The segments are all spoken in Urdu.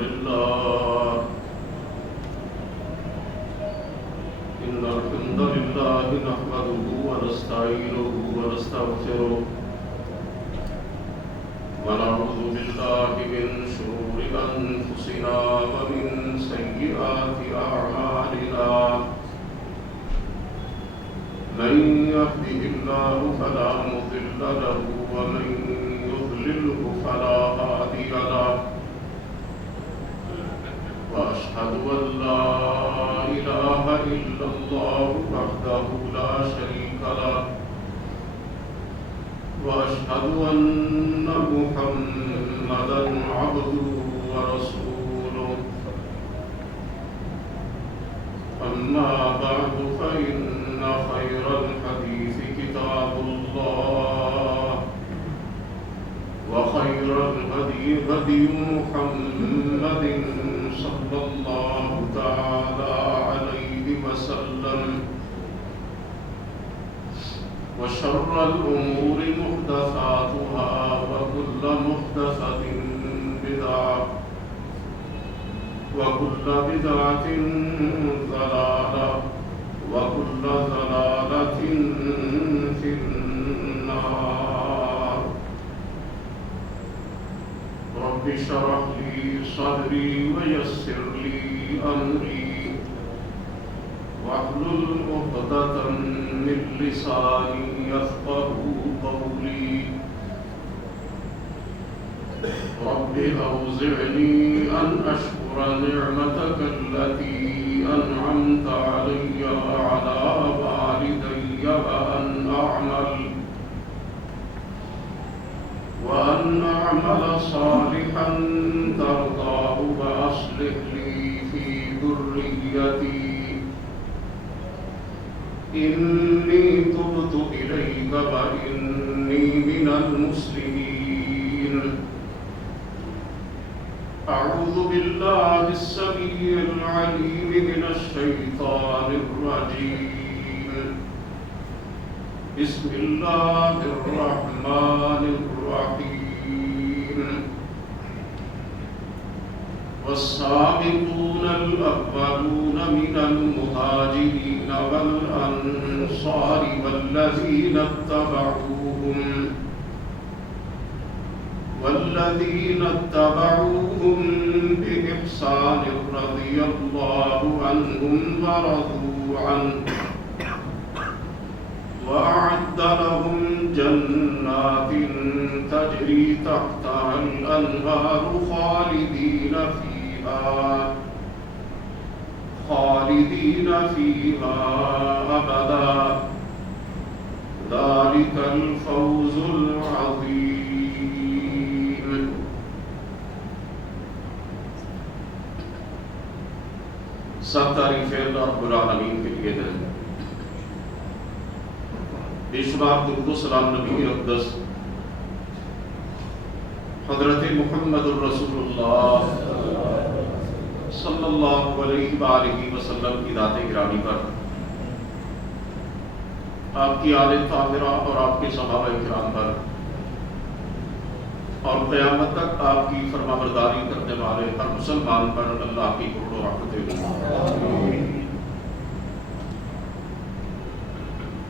لله نحمده ونستعينه ونستغفره ونعوذ بالله من شرور أنفسنا ومن سيئات أعمالنا من يهده الله فلا مضل له ومن يضلله فلا هادي له وأشهد أن لا إله إلا الله وحده لا شريك له وأشهد أن محمدا عبده ورسوله أما بعد فإن خير الحديث كتاب الله وخير الهدي هدي محمد صلى الله تعالى عليه وسلم وشر الأمور محدثاتها وكل محدثة بدعة وكل بدعة ضلالة وكل ضلالة في النار رب اشرح لي صدري ويسر لي أمري واحلل عقدة من لساني يفقهوا قولي رب أوزعني أن أشكر نعمتك التي أنعمت علي وعلى والدي وأن أعمل صالحا ترضاه وأصلح لي في ذريتي إني تبت إليك وإني من المسلمين أعوذ بالله السميع العليم من الشيطان الرجيم بسم الله الرحمن الرحيم والسابقون الأولون من المهاجرين والأنصار والذين اتبعوهم بإحسان رضي الله عنهم ورضوا عنه وأعد لهم جنات تجري تحتها الأنهار خالدين فيها أبدا ذلك الفوز العظيم. سب تعریفیں اللہ رب العالمین کے لیے ہیں. بے شمار درود و سلام نبی اقدس حضرت محمد الرسول اللہ صلی اللہ علیہ وآلہ وسلم کی ذات گرامی پر، آپ کی آل طاہرہ اور آپ کے صحابہ کرام پر، اور قیامت تک آپ کی فرما برداری کرنے والے ہر مسلمان پر اللہ کی کروڑوں رحمتیں ہوں.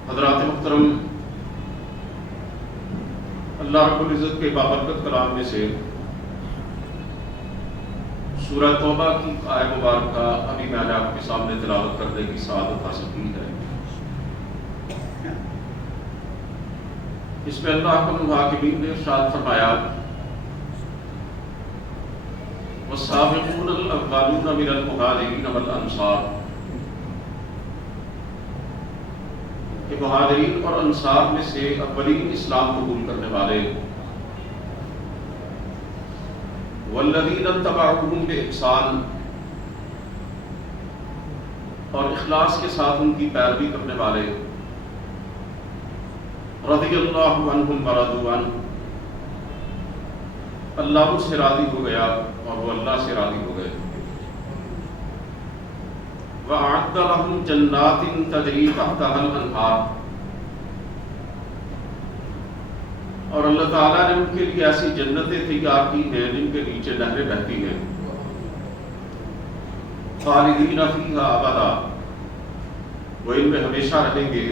حضرات محترم، اللہ رب العزت کے بابرکت کلام میں سے سورہ توبہ کی آیت مبارکہ ابھی میں نے آپ کے سامنے تلاوت کرنے کی سعادت حاصل کی ہے. اس میں اللہ کے محاکمین نے ارشاد فرمایا والسابقون الاولون من المہاجرین والانصار، کہ مہاجرین اور انصار میں سے اولین اسلام قبول کرنے والے، والذین اتبعوہم بإحسان، اور اخلاص کے ساتھ ان کی پیروی کرنے والے، رضی اللہ عنہم ورضوا عنہ، اللہ ان سے راضی ہو گیا اور وہ اللہ سے راضی ہو گئے. وَأَعَدَّ لَهُمْ جَنَّاتٍ تَجْرِي تَحْتَهَا الْأَنْهَارُ، اور اللہ تعالیٰ نے ان کے لیے ایسی جنتیں تیار کی ہیں جن کے نیچے نہریں بہتی ہیں. خالدین فیہا ابدا، وہ ان میں ہمیشہ رہیں گے،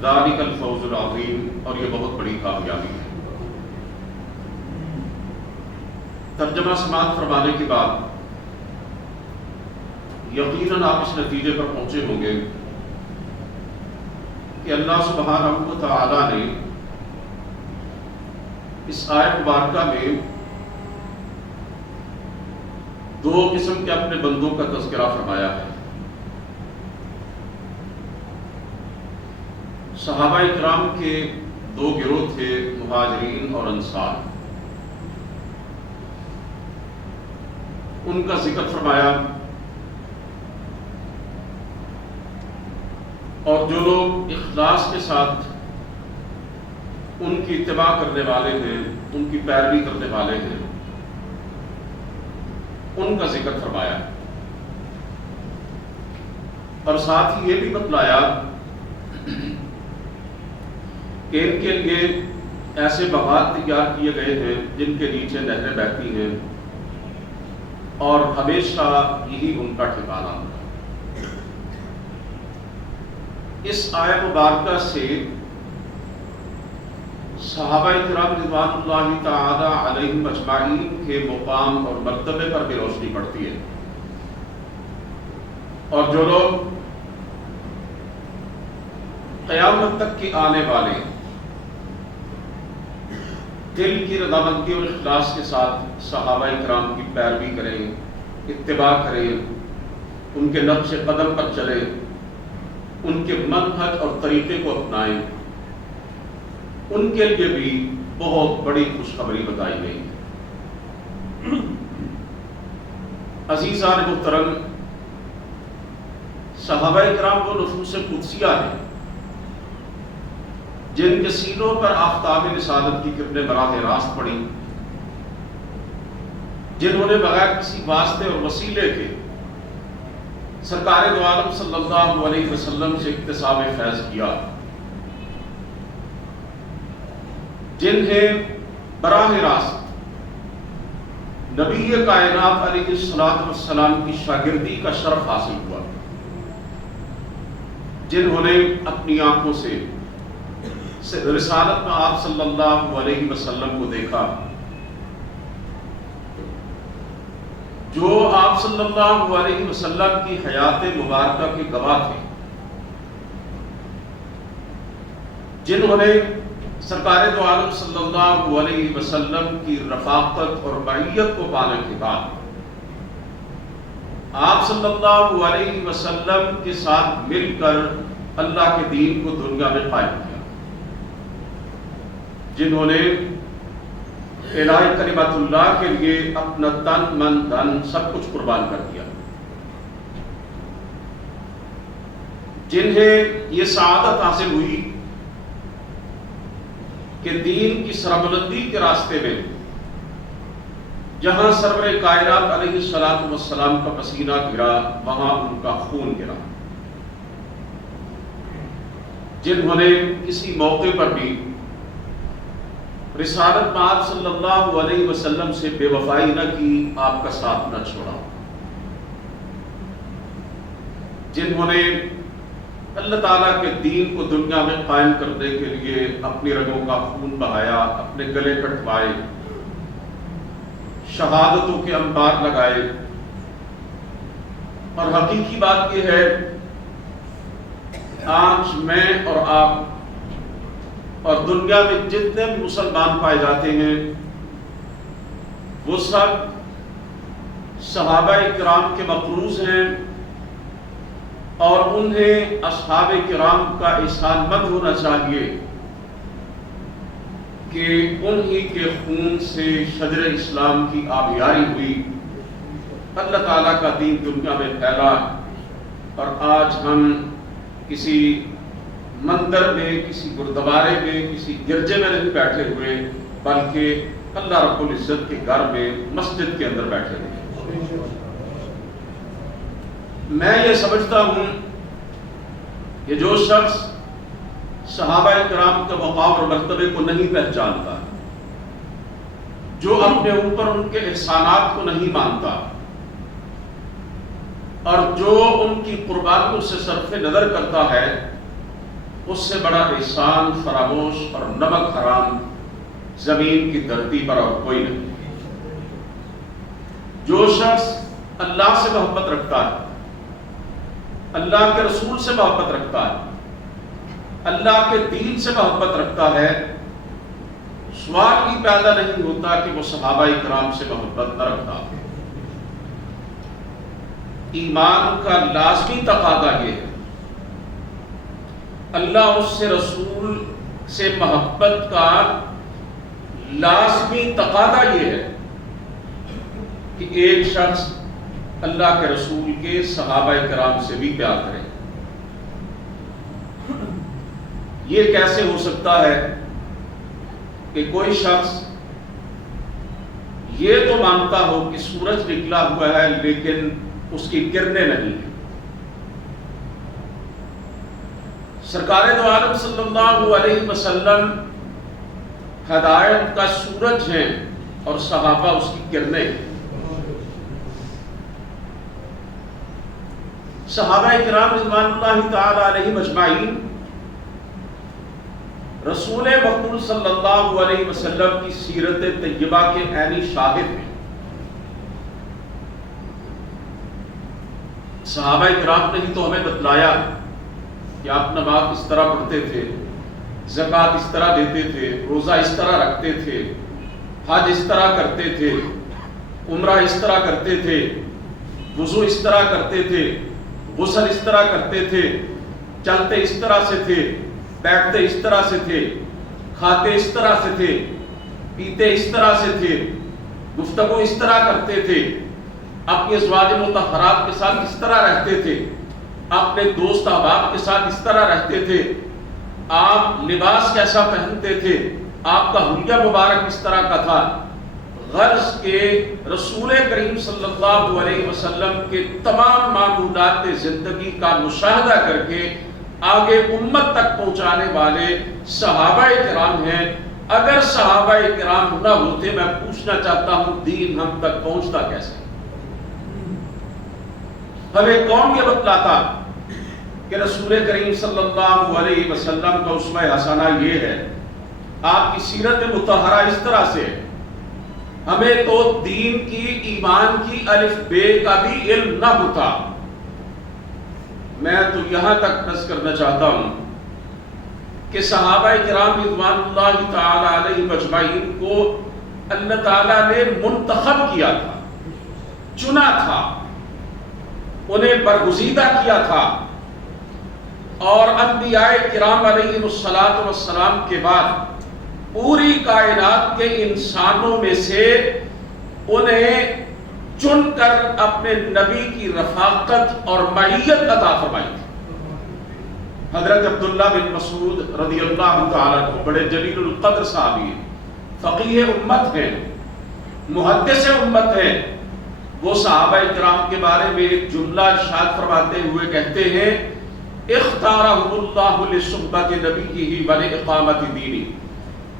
ذالک الفوز العظیم، اور یہ بہت بڑی کامیابی ہے۔ ترجمہ سماعت فرمانے کے بعد یقیناً آپ اس نتیجے پر پہنچے ہوں گے کہ اللہ سبحانہ و تعالی نے اس آیت مبارکہ میں دو قسم کے اپنے بندوں کا تذکرہ فرمایا ہے۔ صحابہ اکرام کے دو گروہ تھے، مہاجرین اور انصار، ان کا ذکر فرمایا، اور جو لوگ اخلاص کے ساتھ ان کی اتباع کرنے والے ہیں، ان کی پیروی کرنے والے ہیں، ان کا ذکر فرمایا، اور ساتھ ہی یہ بھی بتلایا کہ ان کے لیے ایسے باغات تیار کیے گئے ہیں جن کے نیچے نہریں بہتی ہیں، اور ہمیشہ یہی ان کا ٹھکانہ ہوگا۔ اس آیت مبارکہ سے صحابہ کرام رضوان اللہ تعالی علیہم اجمعین کے مقام اور مرتبے پر بھی روشنی پڑتی ہے، اور جو لوگ قیامت تک کے آنے والے دل کی رضامندی اور اخلاص کے ساتھ صحابہ کرام کی پیروی کریں، اتباع کریں، ان کے نقش قدم پر چلیں، ان کے منہج اور طریقے کو اپنائیں، ان کے لیے بھی بہت بڑی خوشخبری بتائی گئی ہے۔ عزیزان محترم، صحابہ کرام وہ نفوس قدسیہ ہیں جن کے سینوں پر آفتاب رسالت کی کرنیں براہ راست پڑی، جنہوں نے بغیر کسی واسطے اور وسیلے کے سرکار دو عالم صلی اللہ علیہ وسلم سے اکتساب فیض کیا، جنہیں براہ راست نبی کائنات علیہ السلام کی شاگردی کا شرف حاصل ہوا، جنہوں نے اپنی آنکھوں سے رسالت میں آپ صلی اللہ علیہ وسلم کو دیکھا، جو آپ صلی اللہ علیہ وسلم کی حیات مبارکہ کے گواہ تھے، جنہوں نے سرکار دو عالم صلی اللہ علیہ وسلم کی رفاقت اور معیت کو پانے کے بعد آپ صلی اللہ علیہ وسلم کے ساتھ مل کر اللہ کے دین کو دنیا میں قائم کیا، جنہوں نے الہی کلمت اللہ کے لیے اپنا تن من دھن سب کچھ قربان کر دیا، جنہیں یہ سعادت حاصل ہوئی کہ دین کی سربلندی کے راستے میں جہاں سرور کائنات علیہ السلام کا پسینہ گرا، وہاں ان کا خون گرا، جنہوں نے کسی موقع پر بھی رسالت میں آپ صلی اللہ علیہ وسلم سے بے وفائی نہ کی، آپ کا ساتھ نہ چھوڑا، جنہوں نے اللہ تعالیٰ کے دین کو دنیا میں قائم کرنے کے لیے اپنی رگوں کا خون بہایا، اپنے گلے کٹوائے، شہادتوں کے انبار لگائے۔ اور حقیقی بات یہ ہے، آج میں اور آپ اور دنیا میں جتنے بھی مسلمان پائے جاتے ہیں، وہ سب صحابہ کرام کے مقروض ہیں، اور انہیں اصحاب کرام کا احسان مند ہونا چاہیے کہ انہی کے خون سے شجر اسلام کی آبیاری ہوئی، اللہ تعالیٰ کا دین دنیا میں پھیلا، اور آج ہم کسی مندر میں، کسی گردوارے میں، کسی گرجے میں نہیں بیٹھے ہوئے، بلکہ اللہ رب العزت کے گھر میں، مسجد کے اندر بیٹھے ہوئے۔ میں یہ سمجھتا ہوں کہ جو شخص صحابہ کرام کے مقام اور مرتبے کو نہیں پہچانتا، جو اپنے اوپر ان کے احسانات کو نہیں مانتا، اور جو ان کی قربانیوں سے صرف نظر کرتا ہے اس سے بڑا احسان فراموش اور نمک حرام زمین کی دھرتی پر اور کوئی نہیں۔ جو شخص اللہ سے محبت رکھتا ہے، اللہ کے رسول سے محبت رکھتا ہے، اللہ کے دین سے محبت رکھتا ہے، سوال ہی پیدا نہیں ہوتا کہ وہ صحابہ کرام سے محبت نہ رکھتا۔ ایمان کا لازمی تقاضا یہ ہے، اللہ اس سے رسول سے محبت کا لازمی تقاضا یہ ہے کہ ایک شخص اللہ کے رسول کے صحابہ کرام سے بھی پیار کرے۔ یہ کیسے ہو سکتا ہے کہ کوئی شخص یہ تو مانتا ہو کہ سورج نکلا ہوا ہے لیکن اس کی کرنیں نہیں ہیں؟ سرکار دو عالم صلی اللہ علیہ وسلم ہدایت کا سورج ہیں اور صحابہ اس کی کرنیں ہیں۔ صحابہ کرام رضوان اللہ تعالی علیہم اجمعین رسول مقبول صلی اللہ علیہ وسلم کی سیرت طیبہ کے عینی شاہد ہیں۔ صحابہ کرام نے ہی تو ہمیں بتلایا کہ آپ نماز اس طرح پڑھتے تھے، زکوٰۃ اس طرح دیتے تھے، روزہ اس طرح رکھتے تھے، حج اس طرح کرتے تھے، عمرہ اس طرح کرتے تھے، وضو اس طرح کرتے تھے، غسل اس طرح کرتے تھے، چلتے اس طرح سے تھے، بیٹھتے اس طرح سے تھے، کھاتے اس طرح سے تھے، پیتے اس طرح سے تھے، گفتگو اس طرح کرتے تھے، اپنی ازواج مطہرات کے ساتھ اس طرح رہتے تھے، اپنے دوست احباب کے ساتھ اس طرح رہتے تھے، آپ لباس کیسا پہنتے تھے، آپ کا حلیہ مبارک اس طرح کا تھا۔ غرض کے رسول کریم صلی اللہ علیہ وسلم کے تمام معمولات زندگی کا مشاہدہ کر کے آگے امت تک پہنچانے والے صحابہ کرام ہیں۔ اگر صحابہ کرام نہ ہوتے، میں پوچھنا چاہتا ہوں دین ہم تک پہنچتا کیسے؟ ہمیں کون یہ بتلاتا کہ رسول کریم صلی اللہ علیہ وسلم کا اسوہ حسنہ یہ ہے، آپ کی سیرت مطہرہ اس طرح سے ہے؟ ہمیں تو دین کی، ایمان کی الف بے کا بھی علم نہ ہوتا۔ میں تو یہاں تک نظر کرنا چاہتا ہوں کہ صحابہ کرام رضوان اللہ تعالی علیہ اجمعین کو اللہ تعالیٰ نے منتخب کیا تھا، چنا تھا، انہیں برگزیدہ کیا تھا، اور انبیاء کرام علیہ السلام کے بعد پوری کائنات کے انسانوں میں سے انہیں چن کر اپنے نبی کی رفاقت اور معیت عطا فرمائی تھی۔ حضرت عبداللہ بن مسعود رضی اللہ تعالیٰ عنہ بڑے جلیل القدر صحابی ہیں، فقیہ امت ہیں، محدث امت ہیں۔ وہ صحابہ کرام کے بارے میں ایک جملہ ارشاد فرماتے ہوئے کہتے ہیں، اختارہم اللہ لصحبۃ نبیہ ولاقامۃ دینہ۔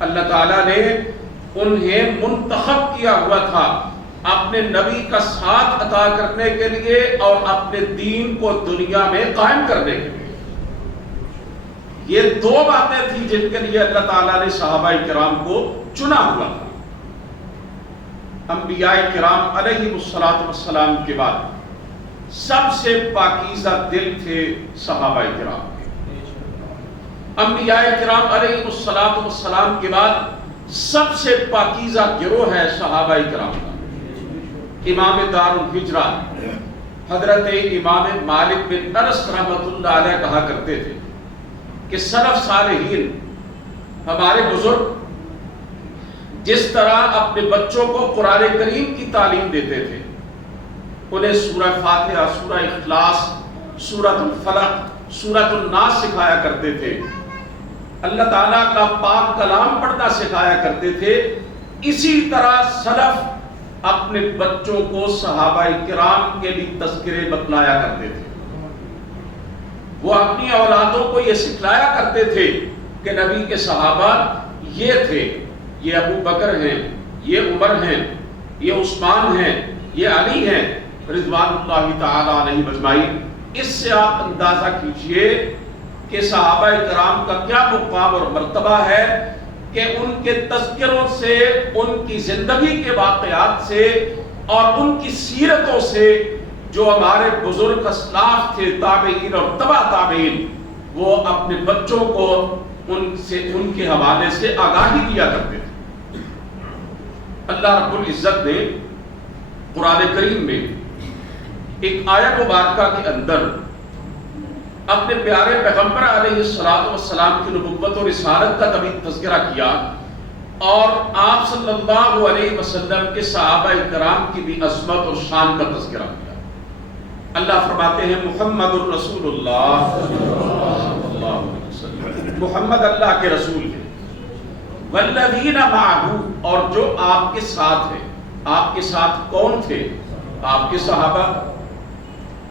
اللہ تعالیٰ نے انہیں منتخب کیا ہوا تھا اپنے نبی کا ساتھ عطا کرنے کے لیے اور اپنے دین کو دنیا میں قائم کرنے کے لیے۔ یہ دو باتیں تھیں جن کے لیے اللہ تعالیٰ نے صحابہ کرام کو چنا ہوا تھا۔ انبیاء کرام علیہ السلام کے بعد سب سے پاکیزہ دل تھے صحابہ کرام کے۔ انبیاء کرام علیہ السلام کے بعد سب سے پاکیزہ گروہ ہے صحابہ کرام کا۔ امام دار الہجرہ حضرت امام مالک بن انس رحمۃ اللہ علیہ کہا کرتے تھے کہ سلف صالحین، ہمارے بزرگ جس طرح اپنے بچوں کو قرآن کریم کی تعلیم دیتے تھے، انہیں سورہ فاتحہ، سورہ اخلاص، سورۃ الفلق، سورۃ الناس سکھایا کرتے تھے، اللہ تعالیٰ کا پاک کلام پڑھنا سکھایا کرتے تھے، اسی طرح سلف اپنے بچوں کو صحابہ کرام کے بھی تذکرے بتلایا کرتے تھے۔ وہ اپنی اولادوں کو یہ سکھلایا کرتے تھے کہ نبی کے صحابہ یہ تھے، یہ ابو بکر ہیں، یہ عمر ہیں، یہ عثمان ہیں، یہ علی ہیں، رضوان اللہ تعالی علیہ اجمعین۔ اس سے آپ اندازہ کیجئے کہ صحابہ کرام کا کیا مقام اور مرتبہ ہے کہ ان کے تذکروں سے، ان کی زندگی کے واقعات سے اور ان کی سیرتوں سے جو ہمارے بزرگ اسلاف تھے، تابعین اور تبع تابعین، وہ اپنے بچوں کو ان کے حوالے سے آگاہی دیا کرتے تھے۔ اللہ رب العزت نے قرآن کریم میں ایک آیت مبارکہ کے اندر اپنے پیارے پیغمبر علیہ السلام کی نبوت اور رسالت کا کبھی تذکرہ کیا، اور آپ صلی اللہ علیہ وسلم کے صحابہ کرام کی بھی عظمت اور شان کا تذکرہ کیا۔ اللہ فرماتے ہیں محمد الرسول اللہ صلی اللہ علیہ وسلم، محمد اللہ کے رسول ہیں، والذین معہ، اور جو آپ کے ساتھ ہیں۔ آپ کے ساتھ کون تھے؟ آپ کے صحابہ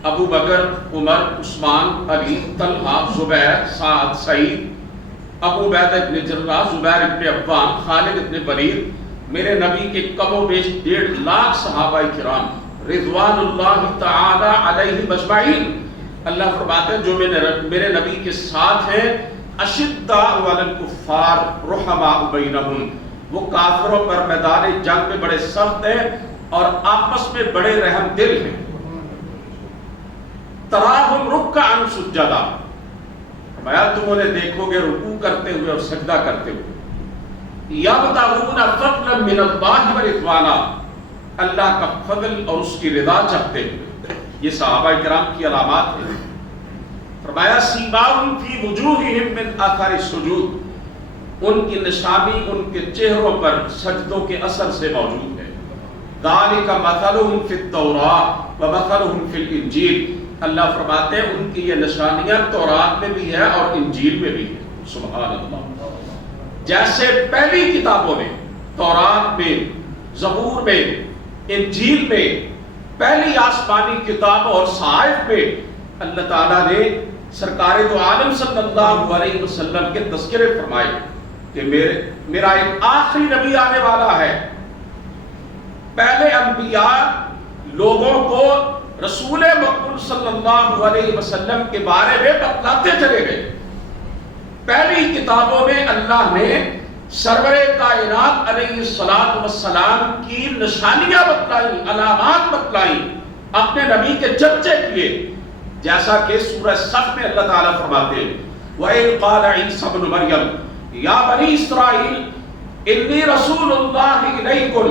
ابو بکر، عمر، عثمان، علی، طلحہ، زبیر، سعد، سعید، ابو عبیدہ ابن جراح، زبیر ابن عوام، خالد ابن ولید، میرے نبی کے کم و بیش 1.5 لاکھ صحابہ کرام رضوان اللہ تعالی علیہ اجمعین۔ اللہ فرماتے ہیں جو میرے نبی کے ساتھ ہیں، اشداء علی الکفار رحماء بینہم، وہ کافروں پر میدان جنگ میں بڑے سخت ہیں اور آپس میں بڑے رحم دل ہیں۔ تراہم رکعا سجدا، فرمایا تم انہیں دیکھو گے رکوع کرتے ہوئے اور سجدہ کرتے ہوئے، یبتغون فضلا من اللہ ورضوانا، اللہ کا فضل اور اس کی رضا چاہتے ہوئے۔ یہ صحابہ کرام کی علامات ہیں۔ فرمایا سیماہم فی وجوہہم من اثر السجود، ان کی نشانی ان کے چہروں پر سجدوں کے اثر سے موجود ہے۔ ذالک مثلہم فی التوراۃ ومثلہم فی الانجیل، اللہ فرماتے ہیں ان کی یہ نشانیاں تورات میں بھی ہے اور انجیل میں بھی ہے۔ سبحان اللہ۔ جیسے پہلی کتابوں میں، تورات میں، زبور میں، انجیل میں، پہلی آسمانی کتاب اور صحائف میں اللہ تعالیٰ نے سرکار دو عالم صلی اللہ علیہ وسلم کے تذکرے فرمائے کہ میرا ایک آخری نبی آنے والا ہے۔ پہلے انبیاء لوگوں کو رسول مقبول صلی اللہ علیہ وسلم کے بارے میں بتلاتے چلے گئے۔ پہلی کتابوں میں اللہ نے سرور کائنات علیہ السلام کی نشانیاں بتلائیں، علامات بتلائیں، اپنے نبی کے چرچے کیے، جیسا کہ سورہ صف میں اللہ تعالیٰ فرماتے ہیں وَإِذْ قَالَ عِيسَى ابْنُ مَرْيَمَ يَا بَنِي إِسْرَائِيلَ إِنِّي رَسُولُ اللَّهِ إِلَيْكُمْ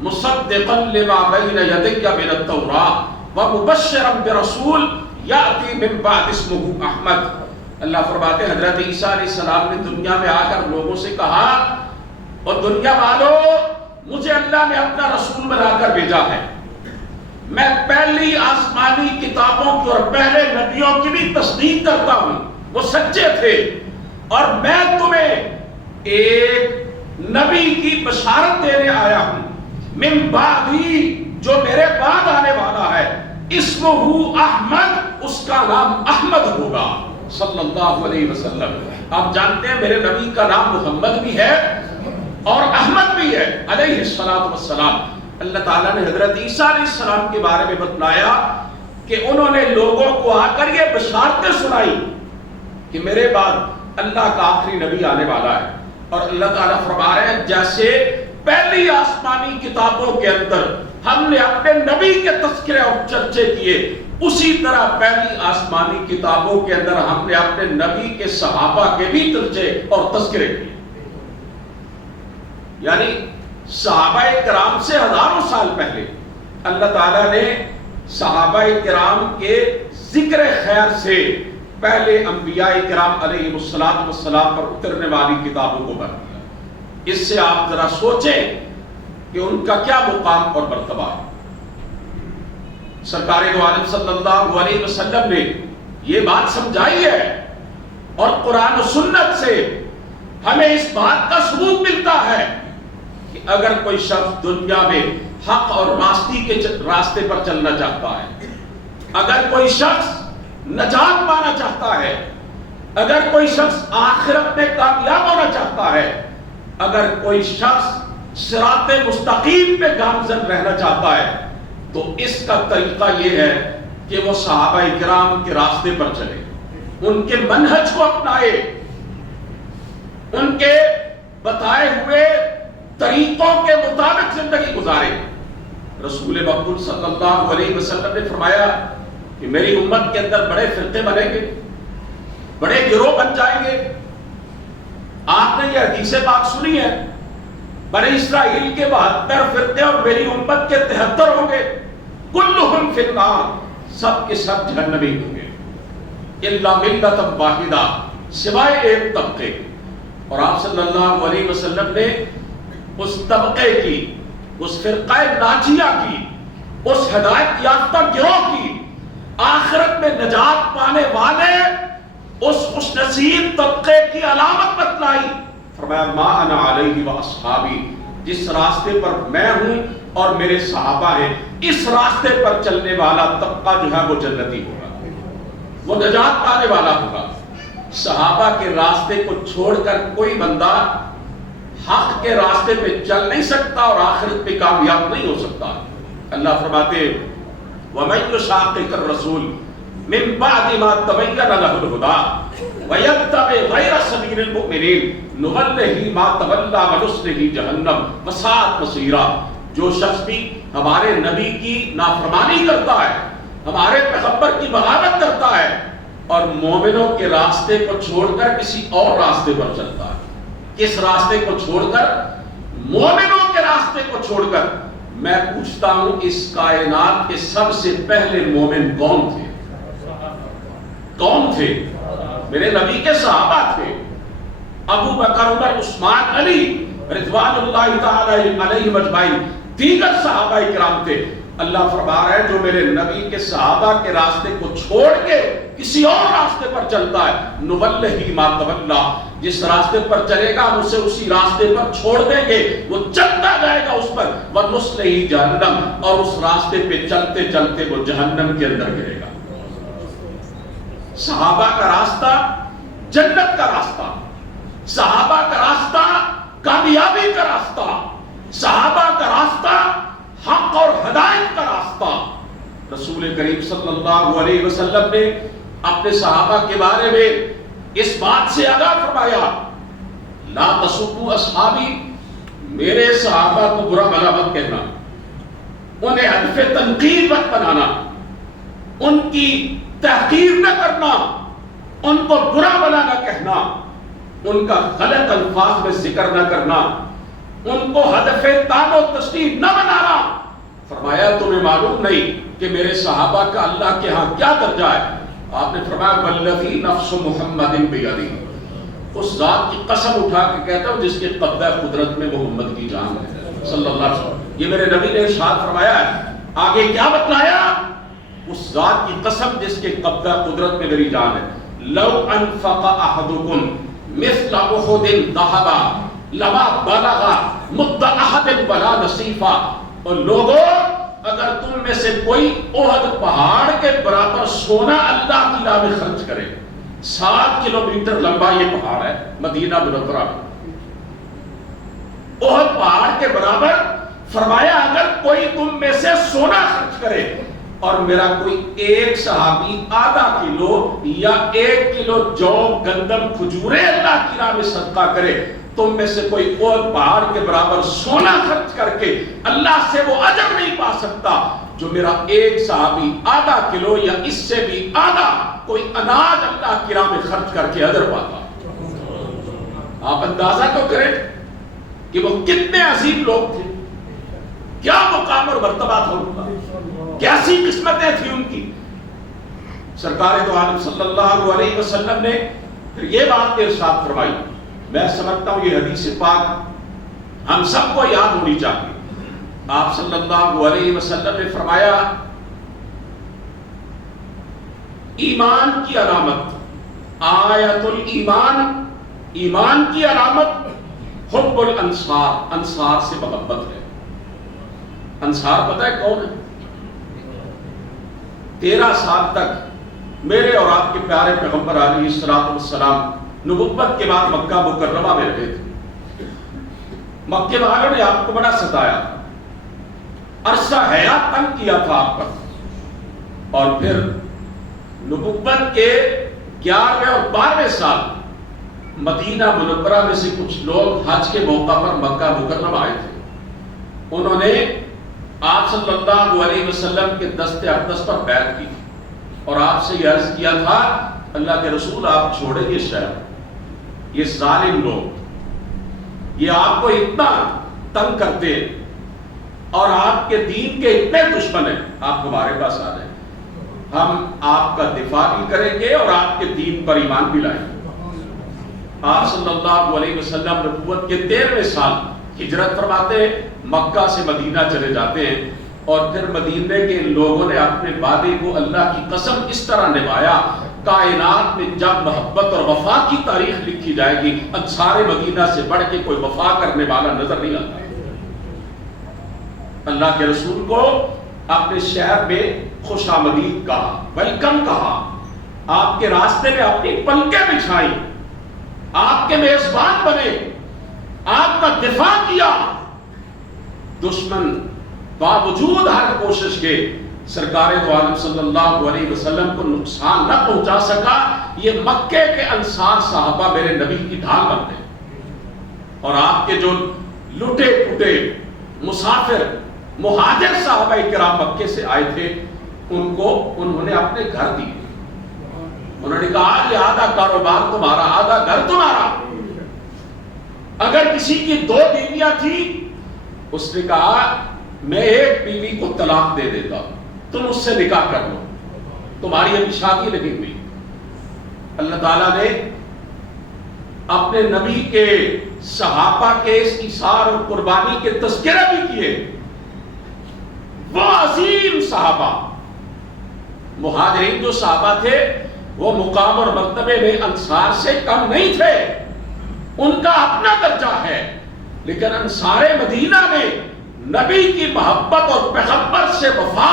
مُصَدِّقًا لِمَا بَيْنَ يَدَيَّ مِنَ التَّوْرَاةِ وَمُبَشِّرًا بِرَسُولٍ يَأْتِي مِن بَعْدِي اسْمُهُ أَحْمَدُ۔ اللہ فرماتے ہیں حضرت عیسیٰ علیہ السلام نے دنیا میں آ کر لوگوں سے کہا اور دنیا والوں مجھے اللہ نے اپنا رسول بنا کر بھیجا ہے، میں پہلی آسمانی کتابوں کی اور پہلے نبیوں کی بھی تصدیق کرتا ہوں، وہ سچے تھے، اور میں تمہیں ایک نبی کی بشارت دینے آیا ہوں من بعدی، جو میرے بعد آنے والا ہے، اسمہ احمد، اس کا نام احمد ہوگا صلی اللہ علیہ وسلم۔ آپ جانتے ہیں میرے نبی کا نام محمد بھی ہے اور احمد بھی ہے علیہ السلام۔ اللہ تعالیٰ نے حضرت عیسیٰ علیہ السلام کے بارے میں بتلایا کہ انہوں نے لوگوں کو آ کر یہ بشارتیں سنائی کہ میرے بعد اللہ کا آخری نبی آنے والا ہے، اور اللہ تعالیٰ فرما رہے ہیں جیسے پہلی آسمانی کتابوں کے اندر ہم نے اپنے نبی کے تذکرے اور چرچے کیے، اسی طرح پہلی آسمانی کتابوں کے اندر ہم نے اپنے نبی کے صحابہ کے بھی چرچے اور تذکرے کیے۔ یعنی صحابہ کرام سے ہزاروں سال پہلے اللہ تعالیٰ نے صحابہ کرام کے ذکر خیر سے پہلے انبیاء کرام علیہ السلام پر اترنے والی کتابوں کو بنا دیا۔ اس سے آپ ذرا سوچیں کہ ان کا کیا مقام اور مرتبہ ہے۔ سرکار دو عالم صلی اللہ علیہ وسلم نے یہ بات سمجھائی ہے، اور قرآن و سنت سے ہمیں اس بات کا ثبوت ملتا ہے کہ اگر کوئی شخص دنیا میں حق اور راستے پر چلنا چاہتا ہے، اگر کوئی شخص نجات پانا چاہتا ہے، اگر کوئی شخص آخرت میں کامیاب ہونا چاہتا ہے، اگر کوئی شخص صراط مستقیم پہ گامزن رہنا چاہتا ہے، تو اس کا طریقہ یہ ہے کہ وہ صحابہ کرام کے راستے پر چلے، ان کے منہج کو اپنائے، ان کے بتائے ہوئے طریقوں کے مطابق زندگی گزارے۔ رسول مقبول صلی اللہ علیہ وسلم نے فرمایا کہ میری امت کے اندر بڑے فرقے بنیں گے، بڑے گروہ بن جائیں گے۔ آپ نے یہ حدیث پاک سنی ہے، بنی اسرائیل کے 72 فرقے اور میری امت کے 73 ہوں گے، کلہم فی النار، سب کے سب جہنمی ہوں گے، الا ملۃ واحدہ، سوائے ایک طبقے۔ اور آپ صلی اللہ علیہ وسلم نے اس طبقے کی، اس فرقہ ناجیہ کی، اس ہدایت یافتہ گروہ کی، آخرت میں نجات پانے والے اس خوش نصیب طبقے کی علامت بتلائی۔ فرمایا ما انا علیہ واصحابی، جس راستے پر میں ہوں اور میرے صحابہ ہیں، اس راستے پر چلنے والا طبقہ جو ہے وہ جنتی ہوگا، وہ نجات پانے والا ہوگا۔ صحابہ کے راستے کو چھوڑ کر کوئی بندہ حق کے راستے پہ چل نہیں سکتا اور آخرت پہ کامیاب نہیں ہو سکتا۔ اللہ فرماتے وَمَن يُشَاقِقِ الرَّسُولِ مِن بَعْدِ مَا تَبَيَّنَ لَهُ الْهُدَىٰ وَيَتَّبِعْ غَيْرَ سَبِيلِ الْمُؤْمِنِينَ نُوَلِّهِ مَا تَوَلَّىٰ وَنُصْلِهِ جَهَنَّمَ وَسَاءَتْ مَصِيرًا۔ جو شخص بھی ہمارے نبی کی نافرمانی کرتا ہے، ہمارے پیغمبر کی بغاوت کرتا ہے اور مومنوں کے راستے کو چھوڑ کر کسی اور راستے پر چلتا ہے، کس راستے کو چھوڑ کر؟ مومنوں کے راستے کو چھوڑ کر۔ میں پوچھتا ہوں اس کائنات کے سب سے پہلے مومن کون تھے؟ کون تھے؟ میرے نبی کے صحابہ تھے، ابو بکر، عمر، عثمان، علی رضوان اللہ تعالی علیہم اجمعین، دیگر صحابہ کرام تھے۔ اللہ فرما رہا ہے جو میرے نبی کے صحابہ کے راستے کو چھوڑ کے کسی اور راستے پر چلتا ہے، نُوَلِّهِ مَا تَوَلَّىٰ، جس راستے پر چلے گا ہم اسے اسی راستے پر چھوڑ دیں گے، وہ چلتا جائے گا اس پر، وَنُصْلِهِ جَهَنَّمَ، اور اس راستے پہ چلتے چلتے وہ جہنم کے اندر گرے گا۔ صحابہ کا راستہ جنت کا راستہ، صحابہ کا راستہ کامیابی کا راستہ، صحابہ کا راستہ حق اور ہدایت کا راستہ۔ رسول کریم صلی اللہ علیہ وسلم نے اپنے صحابہ کے بارے میں اس بات سے آگاہ فرمایا، لا تسبوا اصحابی، میرے صحابہ کو برا بھلا مت کہنا، انہیں ہدف تنقید مت بنانا، ان کی تحقیر نہ کرنا، ان کو برا بھلا نہ کہنا، ان کا غلط الفاظ میں ذکر نہ کرنا، ان کو ہدف طعن و تشدید نہ بنانا۔ فرمایا تمہیں معلوم نہیں کہ میرے صحابہ کا اللہ کے ہاں کیا درجہ ہے؟ آپ نے فرمایا والذی نفس محمد بیدہ، اس ذات کی قسم اٹھا کے کہتا ہوں جس کے قبضہ قدرت میں محمد کی جان ہے صلی اللہ علیہ وسلم۔ یہ میرے نبی نے ارشاد فرمایا ہے، آگے کیا بتلایا؟ اس ذات کی قسم جس کے قبضہ قدرت میں میری جان ہے، لو انفق احدکم مثل احد ذهبا لما بلغ مد احد ولا نصیفا۔ اور لوگوں اگر تم میں سے کوئی احد پہاڑ کے برابر سونا اللہ کی راہ میں خرچ کرے، 7 کلومیٹر لمبا یہ پہاڑ ہے مدینہ منورہ میں، احد پہاڑ کے برابر، فرمایا اگر کوئی تم میں سے سونا خرچ کرے اور میرا کوئی ایک صحابی آدھا کلو یا 1 کلو جو گندم کھجورے اللہ کی راہ میں صدقہ کرے، تم میں سے کوئی اور پہاڑ کے برابر سونا خرچ کر کے اللہ سے وہ اجر نہیں پا سکتا جو میرا ایک صحابی آدھا کلو یا اس سے بھی آدھا کوئی اناج اللہ کی راہ میں خرچ کر کے اجر پاتا۔ آپ اندازہ تو کریں کہ وہ کتنے عظیم لوگ تھے، کیا مقام اور مرتبہ تھا ان کا، کیسی قسمتیں تھیں ان کی۔ سرکار دو عالم صلی اللہ علیہ وسلم نے پھر یہ بات ارشاد فرمائی، میں سمجھتا ہوں یہ حدیث پاک ہم سب کو یاد ہونی چاہیے۔ آپ صلی اللہ علیہ وسلم نے فرمایا ایمان کی علامت، آیت الایمان، ایمان کی علامت حب الانصار، انصار سے محبت ہے۔ انصار پتہ ہے کون ہے؟ 13 سال تک میرے اور آپ کے پیارے پیغمبر علیہ السلام نبوت کے بعد مکہ مکرمہ میں رہے تھے۔ مکے والوں نے آپ کو بڑا ستایا، عرصہ حیات تنگ کیا تھا آپ پر، اور پھر نبوت کے 11ویں اور 12ویں سال مدینہ منورہ میں سے کچھ لوگ حج کے موقع پر مکہ مکرمہ آئے تھے. انہوں نے آپ صلی اللہ علیہ وسلم کے دست اقدس پر بیعت کی اور آپ سے یہ عرض کیا تھا اللہ کے رسول آپ چھوڑیں یہ شہر، یہ ظالم لوگ یہ آپ کو اتنا تنگ کرتے ہیں اور آپ کے دین کے اتنے دشمن ہیں، آپ ہمارے پاس آ جائیں، ہم آپ کا دفاع بھی کریں گے اور آپ کے دین پر ایمان بھی لائیں گے. آپ صلی اللہ علیہ وسلم نبوت کے 13ویں سال ہجرت فرماتے ہیں، مکہ سے مدینہ چلے جاتے ہیں، اور پھر مدینے کے لوگوں نے اپنے وعدے کو اللہ کی قسم اس طرح نبھایا. کائنات میں جب محبت اور وفا کی تاریخ لکھی جائے گی انصار مدینہ سے بڑھ کے کوئی وفا کرنے والا نظر نہیں آتا. اللہ کے رسول کو اپنے شہر میں خوش آمدید کہا، ویلکم کہا، آپ کے راستے میں اپنی پلکیں بچھائی، آپ کے میزبان بنے، آپ کا دفاع کیا. دشمن باوجود ہر کوشش کے سرکار دو عالم صلی اللہ علیہ وسلم کو نقصان نہ پہنچا سکا. یہ مکے کے انصار صحابہ میرے نبی کی ڈھال بن گئے، اور آپ کے جو لٹے پٹے مسافر مہاجر صحابہ کرام مکے سے آئے تھے ان کو انہوں نے اپنے گھر دیے. انہوں نے کہا یہ آدھا کاروبار تمہارا آدھا گھر تمہارا. اگر کسی کی 2 بیویاں تھیں اس نے کہا میں ایک بیوی کو طلاق دے دیتا ہوں، تم اس سے نکاح کر لو، تمہاری ابھی شادی نہیں ہوئی. اللہ تعالیٰ نے اپنے نبی کے صحابہ کے اس ایثار اور قربانی کے تذکرہ بھی کیے. وہ عظیم صحابہ مہاجرین جو صحابہ تھے وہ مقام اور مرتبے میں انصار سے کم نہیں تھے، ان کا اپنا درجہ ہے، لیکن انصار مدینہ نے نبی کی محبت اور پیغمبر سے وفا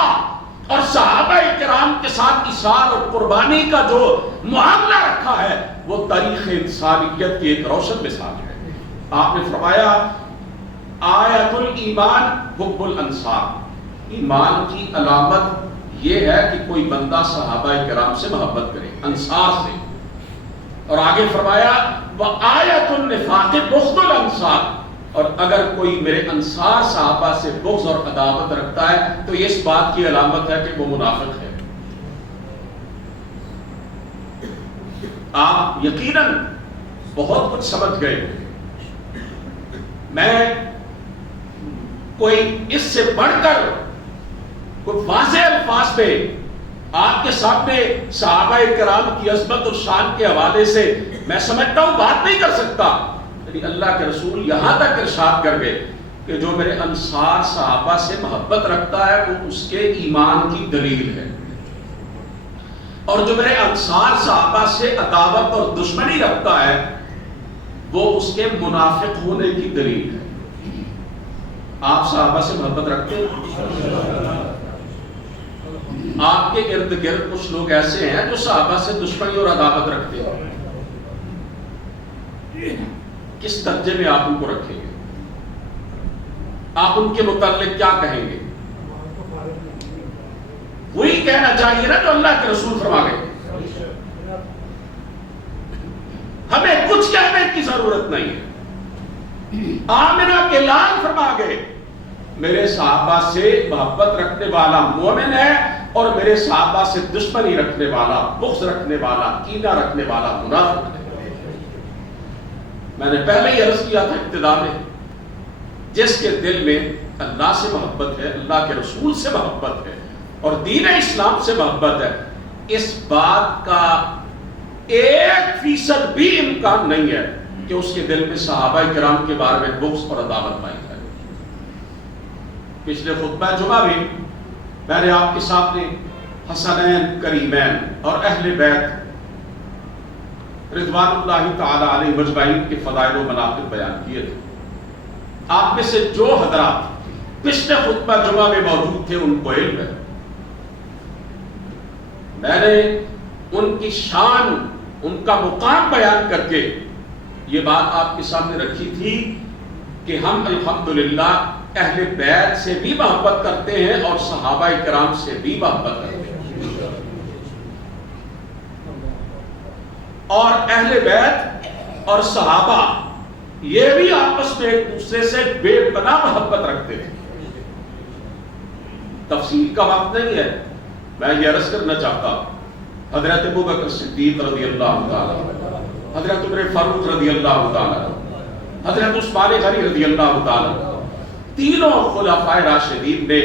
اور صحابہ کرام کے ساتھ ایثار اور قربانی کا جو معاملہ رکھا ہے وہ تاریخ انسانیت کی ایک روشن مثال ہے. آپ نے فرمایا آیت الایمان حب الانصار، ایمان کی علامت یہ ہے کہ کوئی بندہ صحابہ کرام سے محبت کرے، انصار سے. اور آگے فرمایا وآیت النفاق بغض الانصار، اور اگر کوئی میرے انصار صحابہ سے بغض اور عداوت رکھتا ہے تو یہ اس بات کی علامت ہے کہ وہ منافق ہے. آپ یقیناً بہت کچھ سمجھ گئے. میں کوئی اس سے بڑھ کر کوئی واضح الفاظ میں آپ کے سامنے صحابہ کرام کی عظمت اور شان کے حوالے سے میں سمجھتا ہوں بات نہیں کر سکتا. یعنی اللہ کے رسول یہاں تک ارشاد کر گئے کہ جو میرے انصار صحابہ سے محبت رکھتا ہے وہ اس کے ایمان کی دلیل ہے، اور جو میرے انصار صحابہ سے عداوت اور دشمنی رکھتا ہے وہ اس کے منافق ہونے کی دلیل ہے. آپ صحابہ سے محبت رکھتے ہیں؟ آپ کے ارد گرد کچھ لوگ ایسے ہیں جو صحابہ سے دشمنی اور عداوت رکھتے ہیں. کس درجے میں آپ ان کو رکھیں گے؟ آپ ان کے متعلق کیا کہیں گے؟ وہی کہنا چاہیے نا جو اللہ کے رسول فرما گئے. ہمیں کچھ کہنے کی ضرورت نہیں ہے. آمنہ کے لال فرما گئے میرے صحابہ سے محبت رکھنے والا مومن ہے اور میرے صحابہ سے دشمنی رکھنے والا، بغض رکھنے والا، کینہ رکھنے والا منافق ہے. میں نے پہلے ہی عرض کیا تھا ابتدا میں، جس کے دل میں اللہ سے محبت ہے، اللہ کے رسول سے محبت ہے اور دین اسلام سے محبت ہے، اس بات کا 1% بھی امکان نہیں ہے کہ اس کے دل میں صحابہ کرام کے بارے میں بغض اور عداوت پائی جائے. پچھلے خطبہ جمعہ میں میں نے آپ کے سامنے حسنین کریمین اور اہل بیت رضوان اللہ تعالی علیہ مجمعین کے فضائل و مناقب بیان کیے تھے. آپ میں سے جو حضرات پچھلے خطبہ جمعہ میں موجود تھے ان کو علم ہے، میں نے ان کی شان، ان کا مقام بیان کر کے یہ بات آپ کے سامنے رکھی تھی کہ ہم الحمدللہ اہل بیت سے بھی محبت کرتے ہیں اور صحابہ کرام سے بھی محبت کرتے ہیں، اور اہل بیت اور صحابہ یہ بھی آپس میں ایک دوسرے سے بے پناہ محبت رکھتے ہیں۔ تفصیل کا وقت نہیں ہے، میں یہ عرض کرنا چاہتا ہوں، حضرت ابوبکر صدیق رضی اللہ تعالیٰ، حضرت عمر فاروق رضی اللہ تعالیٰ، حضرت عثمان غنی رضی اللہ تعالیٰ، تینوں خلفائے راشدین نے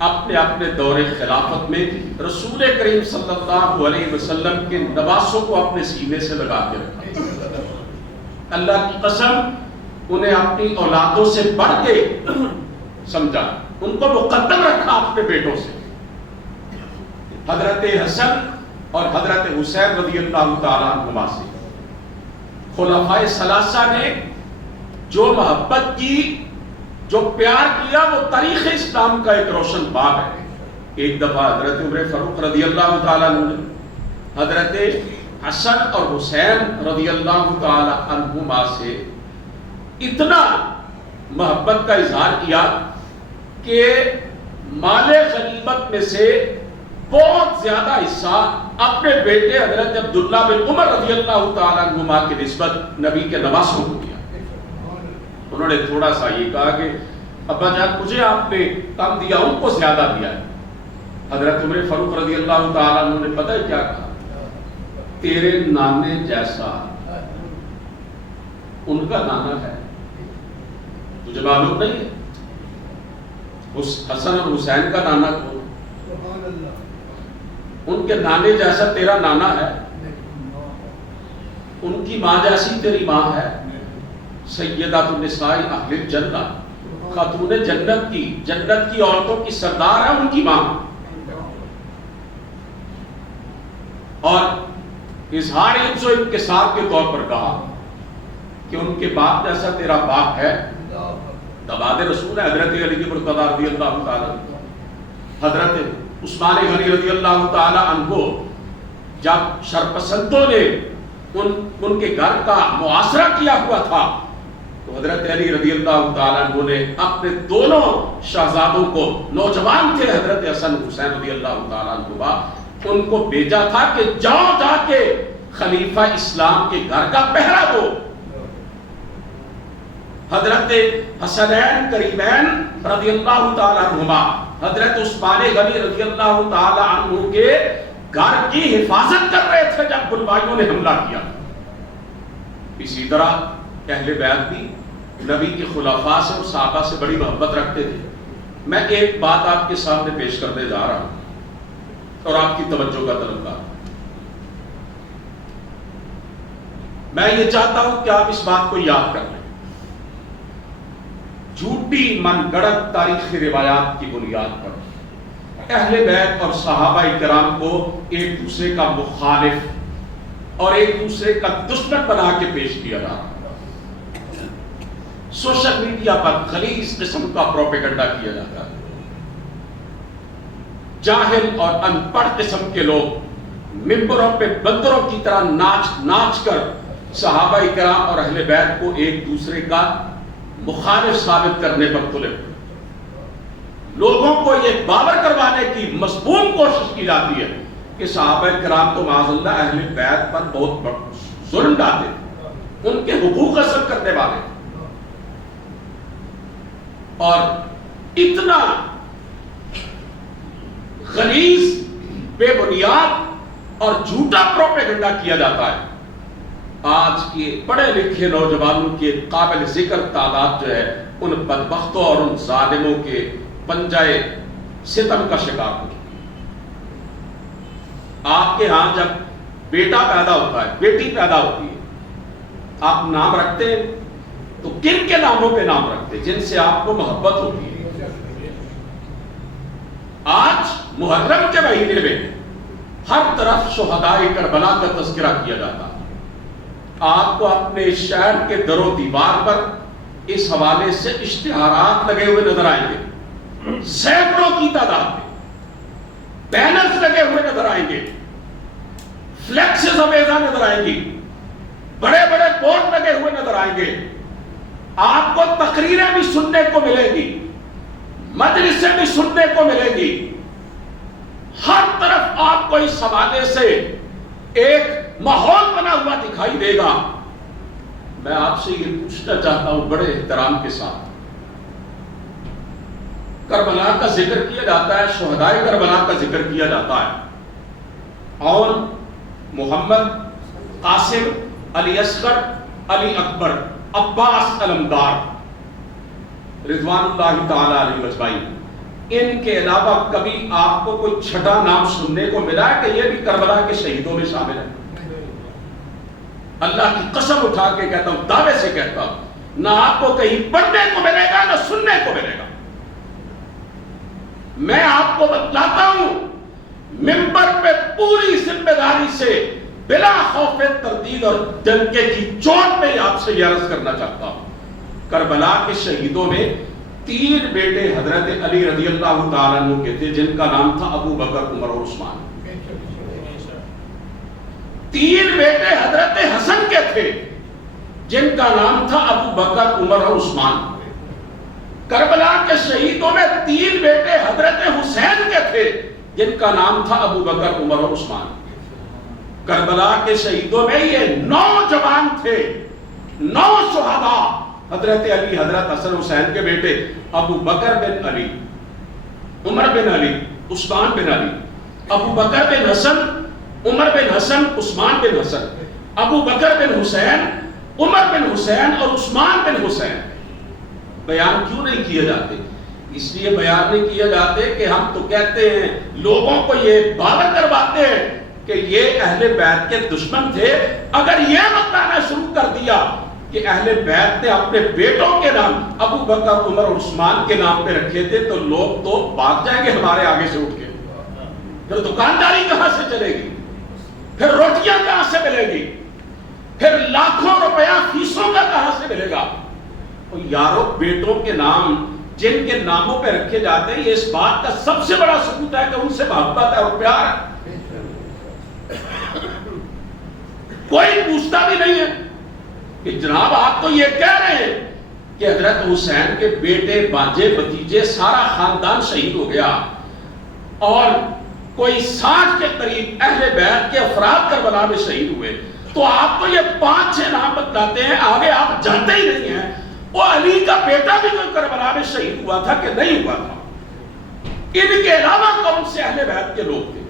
اپنے اپنے دور خلافت میں رسول کریم صلی اللہ علیہ وسلم کے نواسوں کو اپنے سینے سے لگا کے رکھا۔ اللہ کی قسم انہیں اپنی اولادوں سے بڑھ کے سمجھا، ان کو مقدم رکھا اپنے بیٹوں سے۔ حضرت حسن اور حضرت حسین رضی اللہ تعالیٰ عنہما سے خلفائے ثلاثہ نے جو محبت کی، جو پیار کیا، وہ تاریخ اسلام کا ایک روشن باب ہے۔ ایک دفعہ حضرت عمر فاروق رضی اللہ تعالیٰ عنہ نے حضرت حسن اور حسین رضی اللہ تعالیٰ عنہما سے اتنا محبت کا اظہار کیا کہ مال غنیمت میں سے بہت زیادہ حصہ اپنے بیٹے حضرت عبداللہ بن عمر رضی اللہ تعالیٰ عنہما کی نسبت نبی کے نواسوں کو دیا۔ انہوں نے تھوڑا سا یہ کہا کہ ابا جان مجھے آپ نے کم دیا، ان کو زیادہ دیا ہے۔ حضرت عمر فاروق رضی اللہ تعالیٰ عنہ نے پتہ ہے کیا کہا؟ تیرے نانے جیسا ان کا نانا ہے، تجھے معلوم نہیں ہے حسن اور حسین کا نانا کون؟ ان کے نانے جیسا تیرا نانا ہے، ان کی ماں جیسی تیری ماں ہے، سیدۃ النساء اہل الجنہ، خاتون جنت کی عورتوں کی سردار ہے ان کی ماں۔ اور اظہار عجز و انکسار کے طور پر کہا کہ ان کے باپ جیسا تیرا باپ ہے، داماد رسول ہے حضرت علی مرتضیٰ رضی اللہ تعالیٰ عنہ۔ حضرت عثمان غنی رضی اللہ تعالیٰ عنہ جب شرپسندوں نے ان کے گھر کا محاصرہ کیا ہوا تھا تو حضرت علی رضی اللہ تعالیٰ عنہ نے اپنے دونوں شہزادوں کو، نوجوان تھے حضرت حسن حسین رضی اللہ تعالیٰ عنہ، ان کو بھیجا تھا کہ جاؤ جا کے خلیفہ اسلام کے گھر کا پہرا دو۔ حضرت حسنین کریمین رضی اللہ تعالیٰ عنہما حضرت عثمان غنی رضی اللہ تعالیٰ عنہ کے گھر کی حفاظت کر رہے تھے جب بلوائیوں نے حملہ کیا۔ اسی طرح اہل بیت بھی نبی کے خلفاء سے اور صحابہ سے بڑی محبت رکھتے تھے۔ میں ایک بات آپ کے سامنے پیش کرنے جا رہا ہوں اور آپ کی توجہ کا طلبگار، میں یہ چاہتا ہوں کہ آپ اس بات کو یاد کر لیں۔ جھوٹی من گڑت تاریخی روایات کی بنیاد پر اہل بیت اور صحابہ کرام کو ایک دوسرے کا مخالف اور ایک دوسرے کا دشمن بنا کے پیش کیا جا رہا ہے۔ سوشل میڈیا پر غلیظ قسم کا پروپیگنڈا کیا جاتا ہے۔ جاہل اور ان پڑھ قسم کے لوگ ممبروں پہ بندروں کی طرح ناچ کر صحابہ کرام اور اہل بیت کو ایک دوسرے کا مخالف ثابت کرنے پر تلے ہوئے۔ لوگوں کو یہ باور کروانے کی مضمون کوشش کی جاتی ہے کہ صحابہ کرام تو معاذ اللہ اہل بیت پر بہت ظلم ڈالتے تھے، ان کے حقوق غصب کرنے والے تھے، اور اتنا غلیظ بے بنیاد اور جھوٹا پروپیگنڈا کیا جاتا ہے۔ آج کے پڑھے لکھے نوجوانوں کے قابل ذکر تعداد جو ہے ان بدبختوں اور ان ظالموں کے پنجائے ستم کا شکار ہو چکی ہے۔ آپ کے ہاں جب بیٹا پیدا ہوتا ہے، بیٹی پیدا ہوتی ہے، آپ نام رکھتے ہیں تو کن کے ناموں پہ نام رکھتے ہیں؟ جن سے آپ کو محبت ہوتی ہے۔ آج محرم کے مہینے میں ہر طرف شہدائے کربلا کا تذکرہ کیا جاتا ہے۔ آپ کو اپنے شہر کے در و دیوار پر اس حوالے سے اشتہارات لگے ہوئے نظر آئیں گے، سینکڑوں کی تعداد میں بینرز لگے ہوئے نظر آئیں گے، فلیکسز امیزہ نظر آئیں گی، بڑے بڑے بورڈ لگے ہوئے نظر آئیں گے، آپ کو تقریریں بھی سننے کو ملے گی مجلسیں بھی سننے کو ملے گی، ہر طرف آپ کو اس حوالے سے ایک ماحول بنا ہوا دکھائی دے گا۔ میں آپ سے یہ پوچھنا چاہتا ہوں بڑے احترام کے ساتھ، کربلا کا ذکر کیا جاتا ہے، شہدائے کربلا کا ذکر کیا جاتا ہے، اور محمد، قاسم، علی اصغر، علی اکبر، عباس علمدار رضوان اللہ تعالی علیہ اجمعین، ان کے علاوہ کبھی آپ کو کوئی چھٹا نام سننے کو ملا ہے کہ یہ بھی کربلا کے شہیدوں میں شامل ہے؟ اللہ کی قسم اٹھا کے کہتا ہوں، دعوے سے کہتا ہوں، نہ آپ کو کہیں پڑھنے کو ملے گا نہ سننے کو ملے گا۔ میں آپ کو بتلاتا ہوں، منبر پہ پوری ذمہ داری سے بلا خوف تردید اور ڈنکے کی چوٹ پہ آپ سے یہ عرض کرنا چاہتا ہوں، کربلا کے شہیدوں میں 3 بیٹے حضرت علی رضی اللہ تعالیٰ عنہ کے تھے، جن کا نام تھا ابو بکر، عمر اور عثمان۔ 3 بیٹے حضرت حسن کے تھے، جن کا نام تھا ابو بکر، عمر اور عثمان۔ کربلا کے شہیدوں میں 3 بیٹے حضرت حسین کے تھے، جن کا نام تھا ابو بکر، عمر اور عثمان۔ کربلا کے شہیدوں میں یہ 9 جوان تھے، 9 شہداء، حضرت علی، حضرت حسن حسین کے بیٹے ابو بکر بن علی، عمر بن علی، عثمان بن علی، ابو بکر بن حسن، عمر بن حسن، عثمان بن حسن، ابو بکر بن حسین، عمر بن حسین اور عثمان بن حسین۔ بیان کیوں نہیں کیے جاتے؟ اس لیے بیان نہیں کیے جاتے کہ ہم تو کہتے ہیں، لوگوں کو یہ باور کرواتے ہیں کہ یہ اہل بیت کے دشمن تھے۔ اگر یہ بتانا شروع کر دیا کہ اہل بیت نے اپنے بیٹوں کے نام ابو بکر، عمر اور عثمان کے نام پہ رکھے تھے، تو لوگ تو بھاگ جائیں گے ہمارے آگے سے اٹھ کے۔ پھر دکانداری کہاں سے چلے گی؟ پھر روٹیاں کہاں سے ملے گی؟ پھر لاکھوں روپیہ فیسوں کا کہاں سے ملے گا؟ یارو، بیٹوں کے نام جن کے ناموں پہ رکھے جاتے ہیں، یہ اس بات کا سب سے بڑا ثبوت ہے کہ ان سے محبت ہے اور پیار ہے۔ کوئی پوچھتا بھی نہیں ہے کہ جناب آپ تو یہ کہہ رہے ہیں کہ حضرت حسین کے بیٹے، بانجے، بھتیجے، سارا خاندان شہید ہو گیا، اور کوئی 60 کے قریب اہل بیت کے افراد کربلا میں شہید ہوئے، تو آپ تو یہ 5-6 نام بتلاتے ہیں، آگے آپ جانتے ہی نہیں ہیں وہ علی کا بیٹا بھی کوئی کربلا میں شہید ہوا تھا کہ نہیں ہوا تھا۔ ان کے علاوہ کون سے اہل بیت کے لوگ تھے؟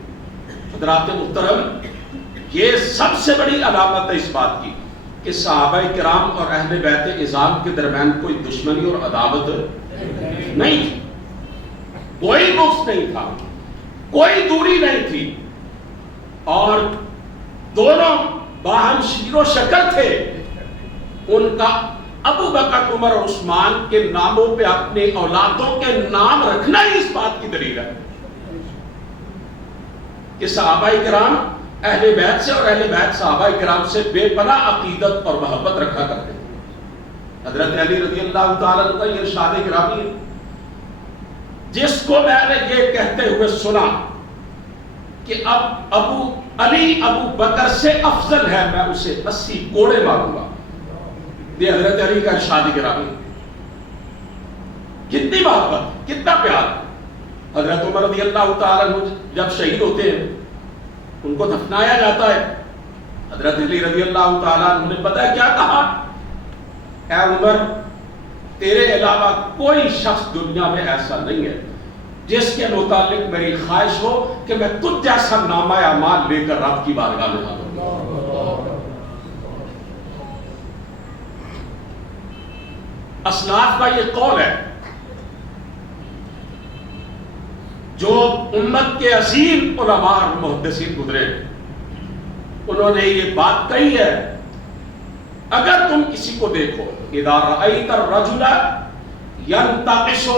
حضرات محترم، یہ سب سے بڑی علامت ہے اس بات کی کہ صحابہ کرام اور اہل بیت اعظام کے درمیان کوئی دشمنی اور عداوت نہیں تھی، کوئی بغض نہیں تھا، کوئی دوری نہیں تھی، اور دونوں باہم شیر و شکر تھے۔ ان کا ابو بکر، عمر اور عثمان کے ناموں پہ اپنے اولادوں کے نام رکھنا ہی اس بات کی دلیل ہے کہ صحابہ کرام اہل بیت سے اور اہل بیت صحابہ کرام سے بے پناہ عقیدت اور محبت رکھا کرتے ہیں۔ حضرت علی رضی اللہ تعالیٰ عنہ کا یہ ارشاد گرامی ہے، جس کو میں نے یہ کہتے ہوئے سنا کہ اب ابو علی ابو بکر سے افضل ہے، میں اسے 80 کوڑے ماروں گا۔ یہ حضرت علی کا ارشاد گرامی، کتنی محبت، کتنا پیار۔ حضرت عمر رضی اللہ تعالیٰ عنہ جب شہید ہوتے ہیں، ان کو دفنایا جاتا ہے، حضرت علی رضی اللہ تعالیٰ عنہ نے پتہ ہے کیا کہا؟ اے عمر، تیرے علاوہ کوئی شخص دنیا میں ایسا نہیں ہے جس کے متعلق میری خواہش ہو کہ میں تجھ جیسا نامہ اعمال لے کر رب کی بارگاہ میں حاضر ہوں۔ اسلاف کا یہ قول ہے، جو امت کے عظیم علماء اور محدثین گزرے، انہوں نے یہ بات کہی ہے، اگر تم کسی کو دیکھو، اذا رأیت الرجل ینتقص